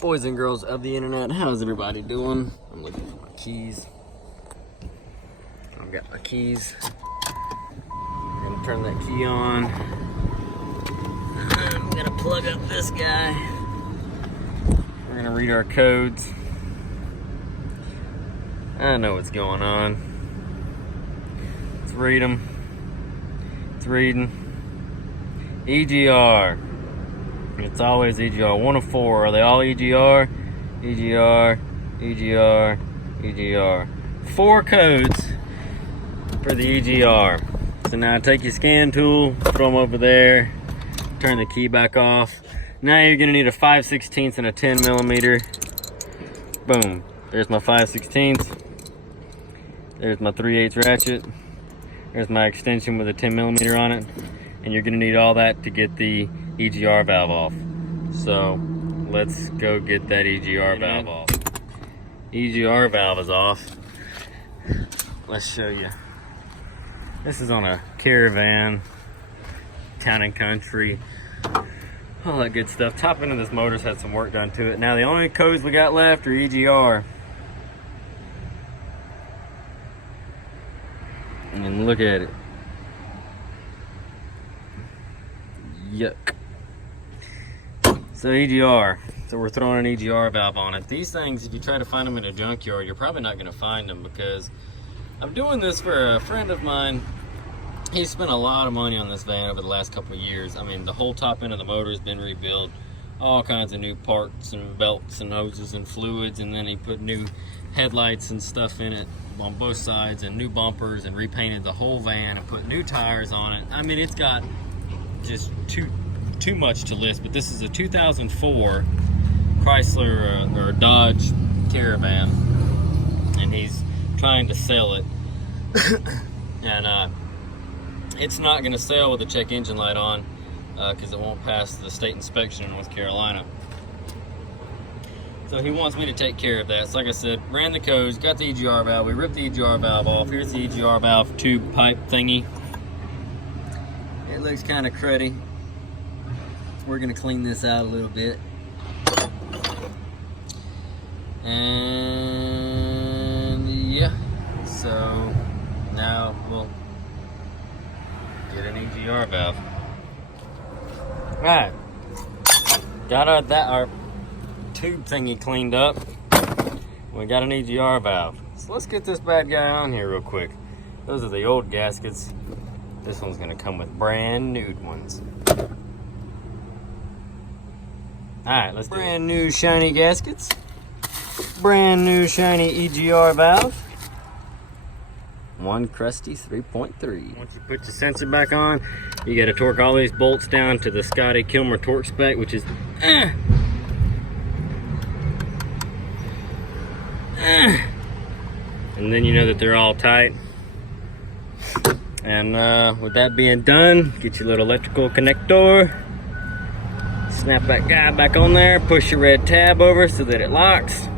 Boys and girls of the internet, how's everybody doing? I'm looking for my keys. I've got my keys. I'm gonna turn that key on. I'm gonna plug up this guy. We're gonna read our codes. I know what's going on. Let's read them. It's reading. EGR. It's always EGR. 1 of 4. Are they all EGR? EGR, EGR, EGR. 4 codes for the EGR. So now take your scan tool, throw them over there, turn the key back off. Now you're gonna need a 5/16 and a 10 millimeter. Boom. There's my 5/16. There's my 3/8 ratchet. There's my extension with a 10 millimeter on it. And you're gonna need all that to get the EGR valve off. So let's go get that EGR valve off. EGR valve is off. Let's show you. This is on a Caravan, town and country, all that good stuff. Top end of this motor's had some work done to it. Now the only codes we got left are EGR. And look at it. Yuck. So EGR, so we're throwing an EGR valve on it. These things, if you try to find them in a junkyard, you're probably not gonna find them, because I'm doing this for a friend of mine. He spent a lot of money on this van over the last couple of years. I mean, the whole top end of the motor has been rebuilt, all kinds of new parts and belts and hoses and fluids, and then he put new headlights and stuff in it on both sides, and new bumpers, and repainted the whole van and put new tires on it. I mean, it's got just too much to list, but this is a 2004 Chrysler or Dodge Caravan, and he's trying to sell it. And it's not going to sell with a check engine light on, because it won't pass the state inspection in North Carolina. So he wants me to take care of that. So like I said, ran the codes, got the EGR valve, we ripped the EGR valve off. Here's the EGR valve tube pipe thingy. It looks kind of cruddy. We're gonna clean this out a little bit. And yeah, so now we'll get an EGR valve. All right, got our tube thingy cleaned up. We got an EGR valve. So let's get this bad guy on here real quick. Those are the old gaskets. This one's gonna come with brand new ones. All right, let's do brand new shiny gaskets. Brand new shiny EGR valve. One crusty 3.3. Once you put your sensor back on, you gotta torque all these bolts down to the Scotty Kilmer torque spec, which is and then you know that they're all tight. And with that being done, get your little electrical connector, snap that guy back on there, push your red tab over so that it locks.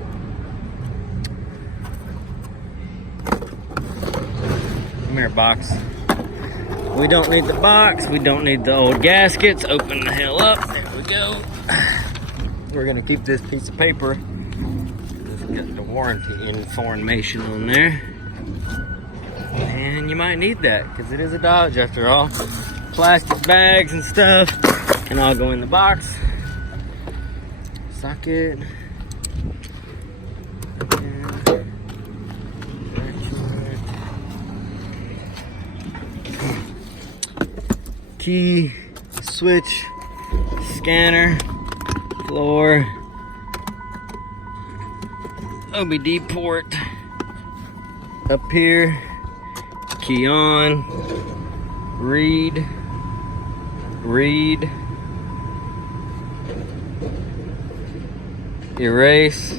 Come here, box. We don't need the box, we don't need the old gaskets. Open the hell up, there we go. We're gonna keep this piece of paper. It's got the warranty information on there. And you might need that, because it is a Dodge after all. Plastic bags and stuff can all go in the box. Socket. Key, switch, scanner, floor, OBD port, up here. Key on, read, erase,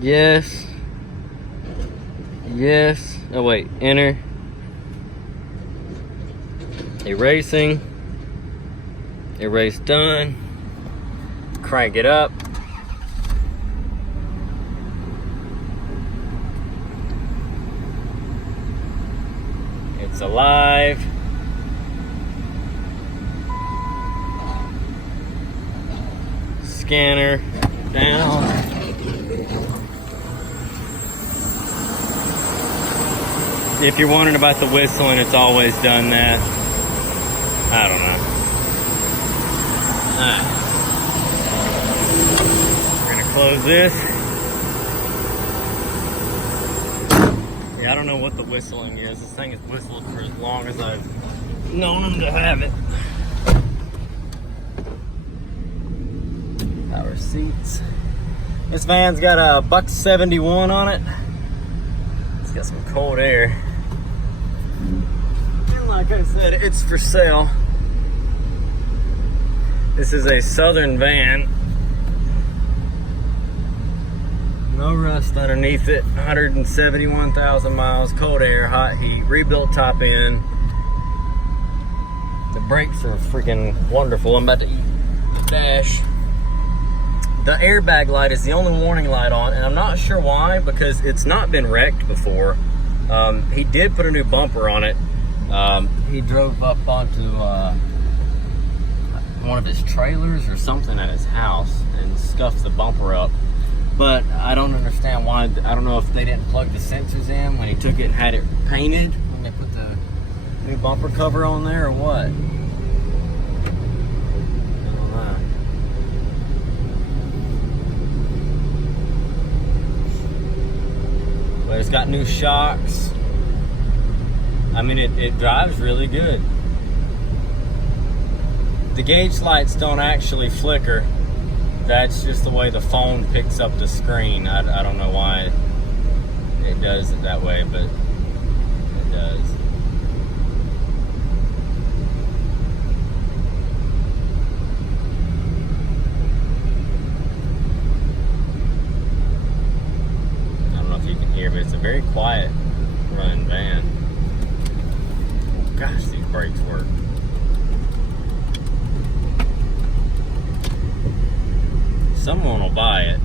yes, oh wait, enter, erasing, erase done, crank it up. It's alive. scanner down. If you're wondering about the whistling, it's always done that. I don't know. Alright. We're gonna close this. Yeah, I don't know what the whistling is. This thing has whistled for as long as I've known them to have it. Power seats. This van's got a $171 on it. It's got some cold air. And like I said, it's for sale. This is a Southern van. No rust underneath it. 171,000 miles, cold air, hot heat, rebuilt top end. The brakes are freaking wonderful. I'm about to eat the dash. The airbag light is the only warning light on, and I'm not sure why, because it's not been wrecked before. He did put a new bumper on it. He drove up onto one of his trailers or something at his house and scuffed the bumper up. But I don't understand why. I don't know if they didn't plug the sensors in when he took it and had it painted when they put the new bumper cover on there or what. I don't know. But it's got new shocks. I mean, it drives really good. The gauge lights don't actually flicker. That's just the way the phone picks up the screen. I don't know why it does it that way, but it does. I don't know if you can hear, but it's a very quiet running van. Gosh, these brakes work. Someone will buy it.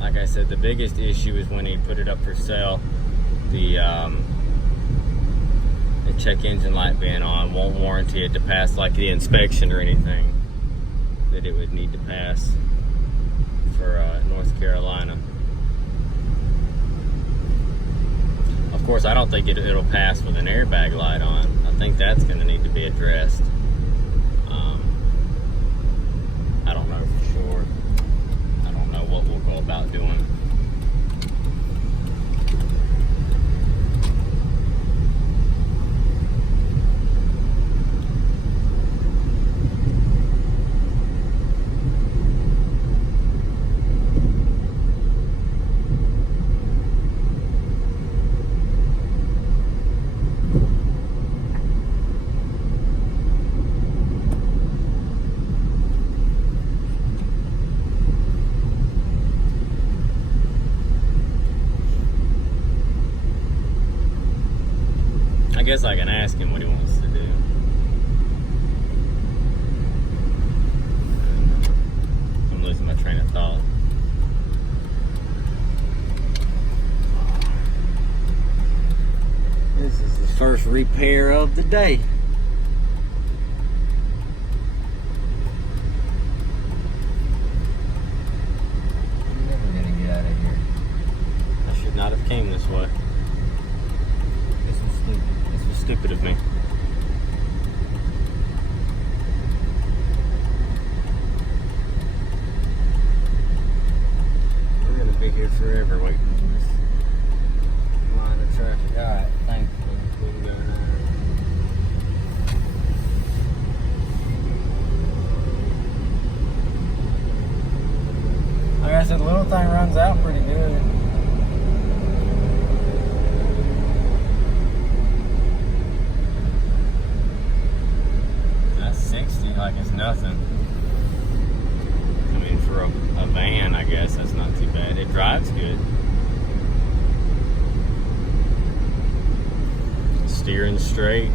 Like I said, the biggest issue is when he put it up for sale, the check engine light being on won't warranty it to pass like the inspection or anything that it would need to pass for North Carolina. Of course, I don't think it'll pass with an airbag light on. I think that's going to need to be addressed. I don't know for sure. I don't know what we'll go about doing. I guess I can ask him what he wants to do. I'm losing my train of thought. This is the first repair of the day. I'm never gonna get out of here. I should not have came this way. This was stupid. This was stupid of me. We're gonna be here forever waiting for this line of traffic. Alright, thanks. We can go now. Like I said, the little thing runs out pretty good. That's 60 like it's nothing. I mean, for a van, I guess that's not too bad. It drives good. Steering straight.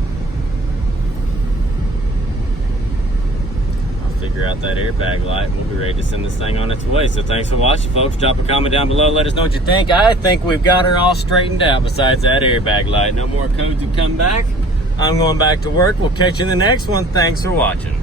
I'll figure out that airbag light and we'll be ready to send this thing on its way. So thanks for watching, folks. Drop a comment down below. Let us know what you think. I think we've got her all straightened out besides that airbag light. No more codes have come back. I'm going back to work. We'll catch you in the next one. Thanks for watching.